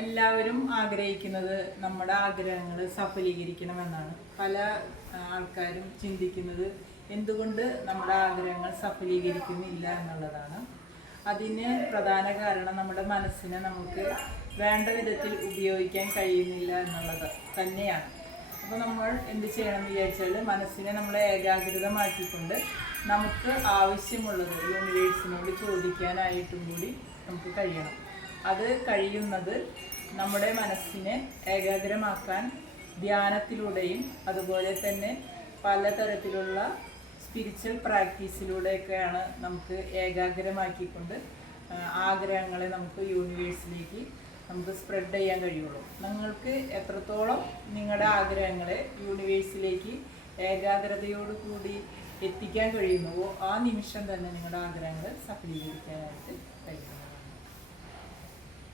എല്ലാവരും ആഗ്രഹിക്കുന്നത് നമ്മുടെ ആഗ്രഹങ്ങൾ സഫലീകരിക്കണമെന്നാണ്. പല ആൾക്കാരും ചിന്തിക്കുന്നത് എന്തുകൊണ്ട് നമ്മുടെ ആഗ്രഹങ്ങൾ സഫലീകരിക്കുന്നില്ല എന്നുള്ളതാണ്. അതിന് പ്രധാന കാരണം നമ്മുടെ മനസ്സിനെ നമുക്ക് വേണ്ട വിധത്തിൽ ഉപയോഗിക്കാൻ കഴിയുന്നില്ല എന്നുള്ളത് തന്നെയാണ്. അപ്പോൾ നമ്മൾ എന്ത് ചെയ്യണമെന്ന് വിചാരിച്ചാൽ മനസ്സിനെ നമ്മൾ ഏകാഗ്രതമാക്കിക്കൊണ്ട് നമുക്ക് ആവശ്യമുള്ളത് യൂണിവേഴ്സിനോട് ചോദിക്കാനായിട്ടും കൂടി നമുക്ക് കഴിയണം. അത് കഴിയുന്നത് നമ്മുടെ മനസ്സിനെ ഏകാഗ്രമാക്കാൻ ധ്യാനത്തിലൂടെയും അതുപോലെ തന്നെ പലതരത്തിലുള്ള സ്പിരിച്വൽ പ്രാക്ടീസിലൂടെയൊക്കെയാണ് നമുക്ക് ഏകാഗ്രമാക്കിക്കൊണ്ട് ആഗ്രഹങ്ങളെ നമുക്ക് യൂണിവേഴ്സിലേക്ക് നമുക്ക് സ്പ്രെഡ് ചെയ്യാൻ കഴിയുള്ളൂ. നിങ്ങൾക്ക് എത്രത്തോളം നിങ്ങളുടെ ആഗ്രഹങ്ങളെ യൂണിവേഴ്സിലേക്ക് ഏകാഗ്രതയോടുകൂടി എത്തിക്കാൻ കഴിയുന്നുവോ ആ നിമിഷം തന്നെ നിങ്ങളുടെ ആഗ്രഹങ്ങൾ സഫലീകരിക്കാനായിട്ട് കഴിയും.